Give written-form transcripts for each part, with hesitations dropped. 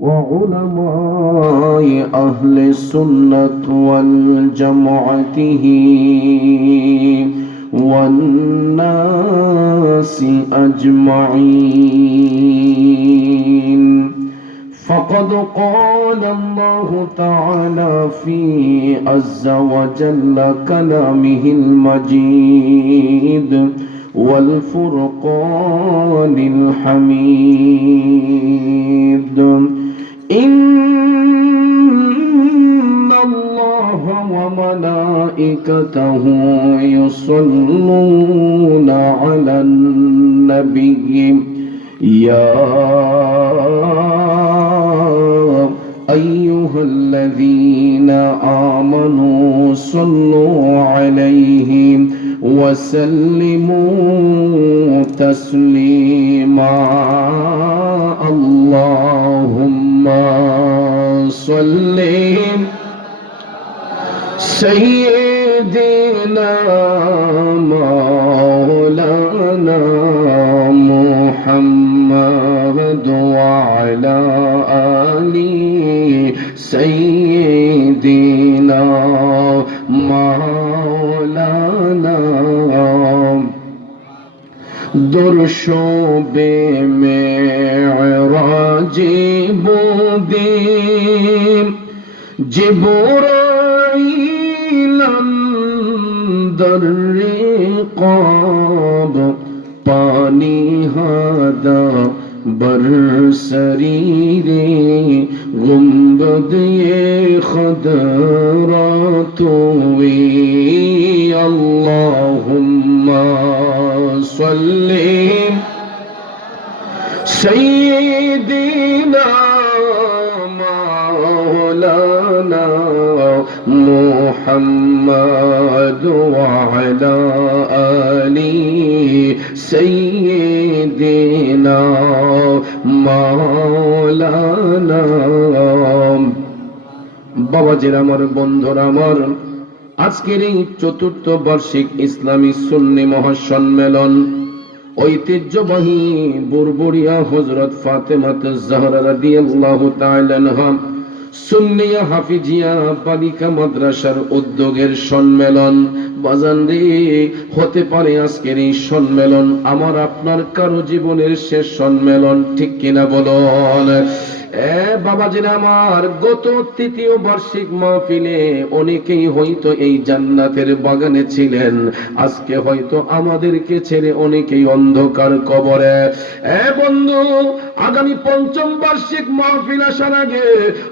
وعلماء أهل السنة والجماعة والناس أجمعين. فقد قال الله تعالى في عز وجل كلامه المجيد والفرقان الحميد: إن الله وملائكته يصلون على النبي يا أيها الذين آمنوا صلوا عليه وسلموا تسليما. اللهم صل سيدنا مولانا محمد وعلى آل سيدنا مولانا درشوب معراج بودیم جبرائیل در رقاب پانی هادا بر سریر گنبد خضراتوی. اللهم صل سيدنا مولانا محمد وعلى آل سيدنا مولانا। বাবাজির আমার, বন্ধুরা আমার, আজকের এই চতুর্থ বার্ষিক ইসলামী সুন্নি মহাসম্মেলন ঐতিহ্যবাহী বুরবুরিয়া হযরত ফাতেমাতুজ জাহরা রাদিয়াল্লাহু তাআলা আনহা সুন্নিয়া হাফিজিয়া বালিকা মাদ্রাসার উদ্যোগের সম্মেলন। বাজান রে, হতে পারে আজকের এই সম্মেলন আমার আপনার কারো জীবনের শেষ সম্মেলন, ঠিক কিনা বলুন? বাবাজিরা আমার, গত তৃতীয় বার্ষিক মাহফিলে অনেকেই হয়তো এই জান্নাতের বাগানে ছিলেন, আজকে হয়তো আমাদেরকে ছেড়ে অনেকেই অন্ধকার কবরে। বন্ধু, আগামী পঞ্চম বার্ষিক মাহফিল আসার আগে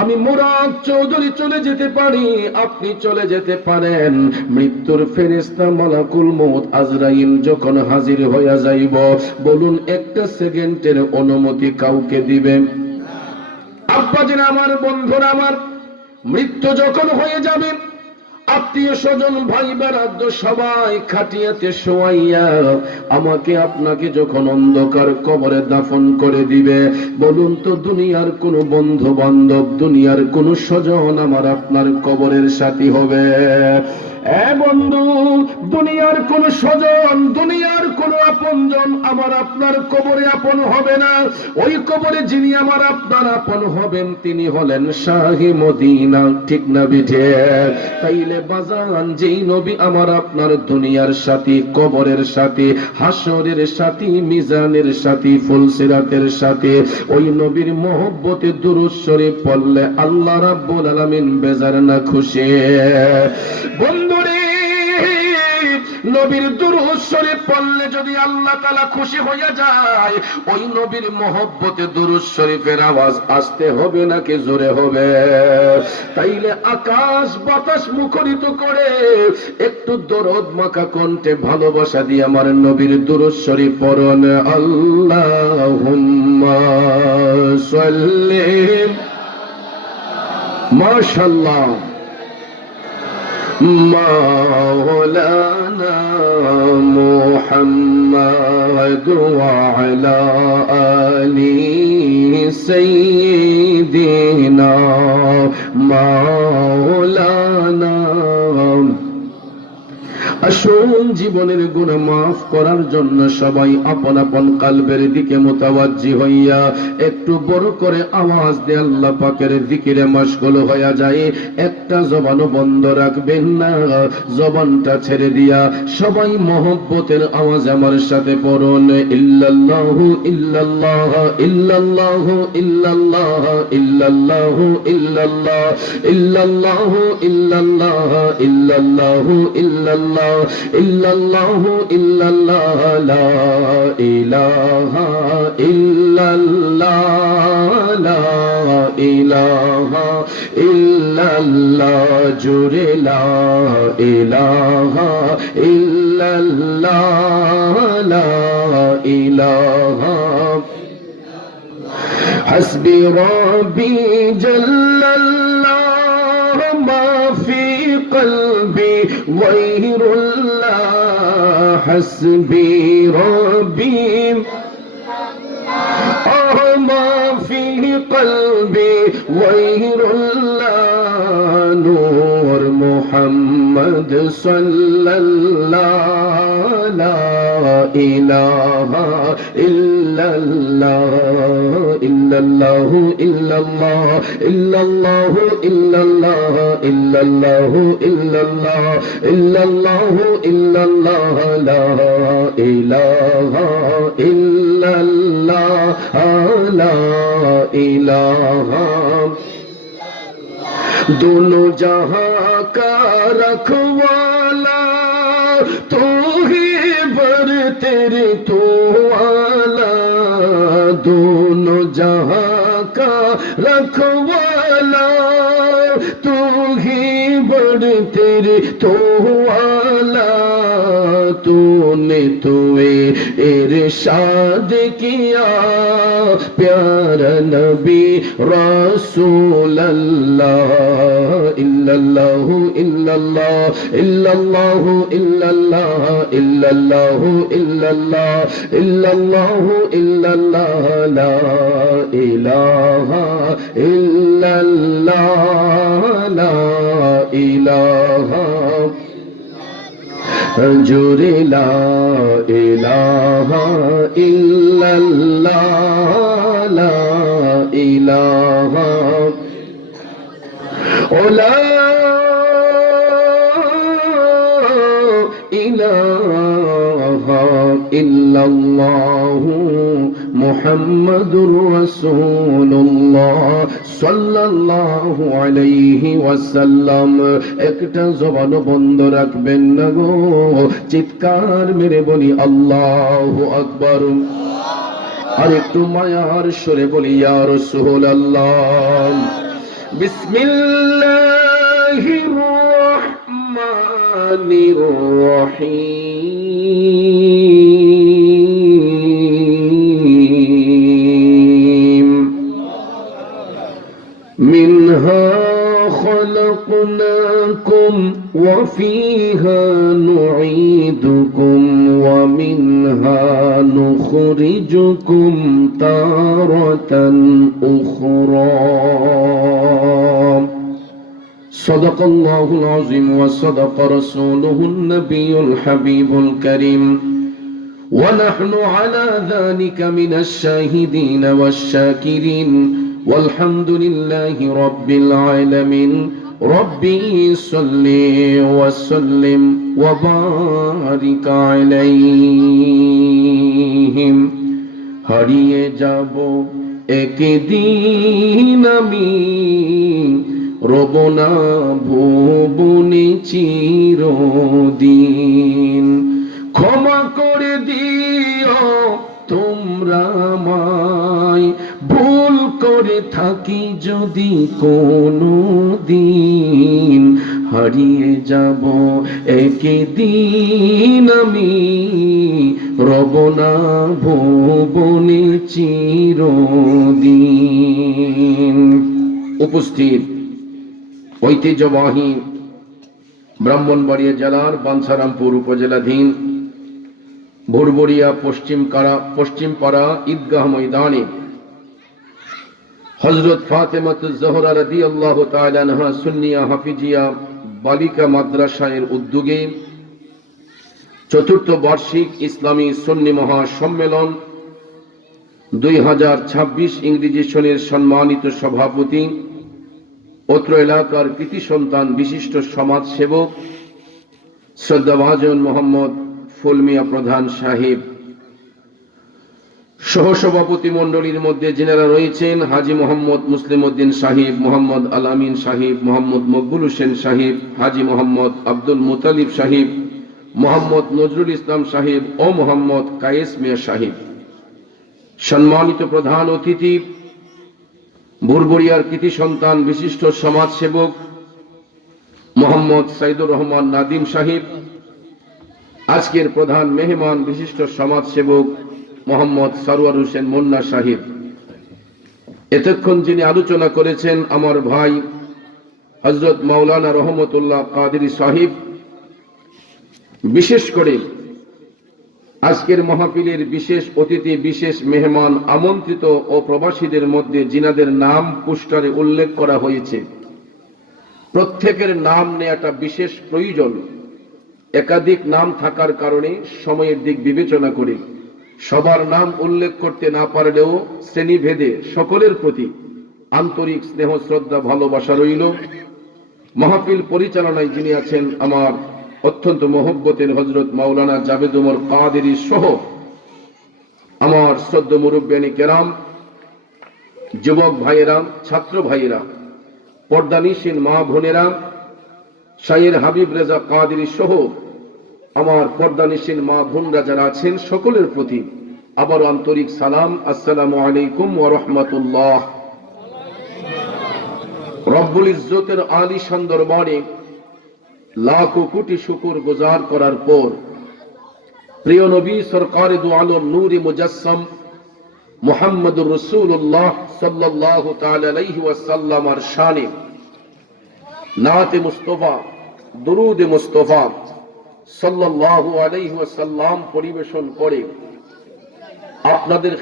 আমি মুরাদ চৌধুরী চলে যেতে পারি, আপনি চলে যেতে পারেন। মৃত্যুর ফেরেশতা মালাকুল মউত আজরাইল যখন হাজির হইয়া যাইব, বলুন একটা সেকেন্ডের অনুমতি কাউকে দিবে? আব্বাজিরা আমার, বন্ধুরা আমার, মৃত্যু যখন হয়ে যাবে, আত্মীয় স্বজন ভাই বেরাদ্দ সবাই খাটিয়াতে শোয়াইয়া আমাকে আপনাকে যখন অন্ধকার কবরে দাফন করে দিবে, বলুন তো দুনিয়ার কোন বন্ধু বান্ধব, দুনিয়ার কোন স্বজন আমার আপনার কবরের সাথী হবে? বন্ধু, দুনিয়ার কোন স্বজন, দুনিয়ার কোন আপনজন আমার আপনার কবরে আপন হবে না। ওই কবরে যিনি আমার আপনার আপন হবেন তিনি হলেন শাহী মদিনা, ঠিক না বিঠে? তাইলে বাজান, যেই নবী আমার আপনার দুনিয়ার সাথী, কবরের সাথী, হাসরের সাথী, মিজানের সাথী, ফুলসিরাতের সাথী, ওই নবীর মহব্বতে দুরূদ শরীফ পড়লে আল্লাহ রাব্বুল আলামিন বেজার না খুশি? বন্ধুরে, নবীর দুরূদ শরীফ পড়লে যদি আল্লাহ তাআলা খুশি হয়ে যায়, ওই নবীর মহব্বতে দুরূদ শরীফের আওয়াজ আস্তে হবে নাকি জোরে হবে? তাইলে আকাশ বাতাস মুখরিত করে একটু দরদ মাখা কণ্ঠে ভালোবাসা দিয়ে আমার নবীর দুরূদ শরীফ পড়ুন। আল্লাহুম্মা সাল্লি, মাশাআল্লাহ, مولانا محمد وعلى آل سيدنا مولانا আসুন জীবনের গুনাহ মাফ করার জন্য সবাই আপন আপন কালবের দিকে মুতাওয়াজ্জি হইয়া একটু বড় করে আওয়াজ দিয়ে আল্লাহ পাকের জিকিরে মশগুল হয়ে যায়। একটা জবানও বন্ধ রাখবেন না, জবানটা ছেড়ে দিয়া সবাই মহব্বতের আওয়াজ আমার সাথে পড়ুন, ইল্লাল্লাহু ইল্লাল্লাহ ইল্লাল্লাহু ইল্লাল্লাহ ইল্লাল্লাহু ইল্লাল্লাহ ইল্লাল্লাহু ইল্লাল্লাহ ইল্লাল্লাহু ইল্লাল্লাহ ইল্লাল্লাহু ইল্লাল্লাহ লা ইলাহা ইল্লাল্লাহ লা ইলাহা ইল্লাল্লাহ জুরে লা ইলাহা ইল্লাল্লাহ লা ইলাহা حسبي ربي جل الله ما في قلبي غير الله حسبي ربي ما في قلبي غير الله نور محمد صلى الله لا إله إلا الله إلا الله إلا الله إلا الله إلا الله إلا الله إلا الله إلا الله إلا الله لا إله إلا الله لا إله दोनों जहां का रखवाला तू ही बर तेरे तो आला, दोनों जहां का रखवाला तू ही बर तेरे तो आला, तूने तुए इरशाद किया प्यारा नबी रसूल अल्लाह इल्लल्लाहु इल्लल्लाह इल्लल्लाहु इल्लल्लाह इल्लल्लाहु इल्लल्लाह इल्लल्लाहु इल्लल्लाह ला इलाहा इल्लल्लाह ला इलाहा जुरे ला इलाहा इल्लल्लाह ला इलाहा ला इलाहा इल्लल्लाहु मुहम्मदुर रसूलुल्लाह সাল্লাল্লাহু আলাইহি ওয়াসাল্লাম। একটা জবান বন্ধ রাখবেন না গো, চিৎকার মেরে বলি আল্লাহু আকবার। আর একটু মায়ার সুরে বলি ইয়া রাসূলুল্লাহ। বিসমিল্লাহির রহমানির রহিম। মিনহা خلقناكم وفيها نعيدكم ومنها نخرجكم تارة أخرى صدق الله العظيم وصدق رسوله النبي الحبيب الكريم ونحن على ذلك من الشاهدين والشاكرين والحمد لله رب العالمين ربي صل وسلم وبارك عليهم। হারিয়ে যাব একদিন আমি, রব না ভুবনে চিরদিন। ক্ষমা করে দিও তোমরা আমায়, ভুল করে থাকি যদি কোনো দিন। হারিয়ে যাব একদিন আমি, রব না ভুবনে চিরদিন। উপস্থিত ঐতিহ্যবাহী ব্রাহ্মণবাড়িয়া জেলার বাঞ্ছারামপুর উপজেলাধীন ভুরভুরিয়া পশ্চিমপাড়া ঈদগাহ ময়দানে হযরত ফাতেমাতুজ জোহরা রাদিয়াল্লাহু তাআলা আনহা সুন্নিয়া হাফিজিয়া বালিকা মাদ্রাসার উদ্যোগে চতুর্থ বার্ষিক ইসলামী সুন্নি মহাসম্মেলন 2026 ইংরেজি সনের সম্মানিত সভাপতি, অত্র এলাকার কৃতি সন্তান, বিশিষ্ট সমাজ সেবক শ্রদ্ধাভাজন মোহাম্মদ ফুলমিয়া প্রধান সাহেব, সহসভাপতি মণ্ডলীর মধ্যে যিনারা রয়েছেন হাজী মোহাম্মদ মুসলিম উদ্দিন সাহেব, মোহাম্মদ আল আমিন সাহেব, মোহাম্মদ মকবুল হোসেন সাহেব, হাজী মোহাম্মদ আব্দুল মুতালিব সাহেব, মোহাম্মদ নজরুল ইসলাম সাহেব ও মোহাম্মদ কায়েস মিয়া সাহেব। সম্মানিত প্রধান অতিথি, বুরবুরিয়ার কৃতি সন্তান, বিশিষ্ট সমাজ সেবক মোহাম্মদ সাইদুর রহমান নাদিম সাহেব। আজকের প্রধান মেহমান, বিশিষ্ট সমাজ সেবক মোহাম্মদ সারওয়ার হোসেন মুন্না সাহেব। এতক্ষণ যিনি আলোচনা করেছেন আমার ভাই হযরত মাওলানা রহমতুল্লাহ কাদেরী সাহেব। বিশেষ করে আজকের মাহফিলের বিশেষ অতিথি, বিশেষ মেহমান, আমন্ত্রিত ও প্রবাসীদের মধ্যে যিনাদের নাম পোস্টারে উল্লেখ করা হয়েছে, প্রত্যেকের নাম নেওয়াটা বিশেষ প্রয়োজন। একাধিক নাম থাকার কারণে সময়ের দিক বিবেচনা করে সবার নাম উল্লেখ করতে না পারলেও শ্রেণীভেদে সকলের প্রতি আন্তরিক স্নেহ, শ্রদ্ধা, ভালোবাসা রইল। মাহফিল পরিচালনায় যিনি আছেন আমার অত্যন্ত মহব্বতের হযরত মাওলানা জাবেদ উমর কাদেরী সহ আমার শ্রদ্ধ মুরব্বিয়ানি কেরাম, যুবক ভাইয়েরা, ছাত্র ভাইয়েরা, পর্দানিশীন মা বোনেরা, শায়ের হাবিব রেজা কাদেরী সহ আমার পর্দানিশীন মা বোনরা যারা আছেন সকলের প্রতি আবার আন্তরিক সালাম। আসসালামু আলাইকুম ওয়া রাহমাতুল্লাহ। রব্বুল ইজ্জতের আলিশান দরবারে লাখো কোটি শুকর গুজার করার পর প্রিয় নবী সরকারে দু আলম নূরে মুজাসসাম মুহাম্মদুর রাসূলুল্লাহ সাল্লাল্লাহু তাআলা আলাইহি ওয়াসাল্লামের শানে নাতে মুস্তাফা, দুরুদে মুস্তাফা সাল্লাল্লাহু আলাইহি ওয়াসাল্লাম পরিবেশন করে আপনাদের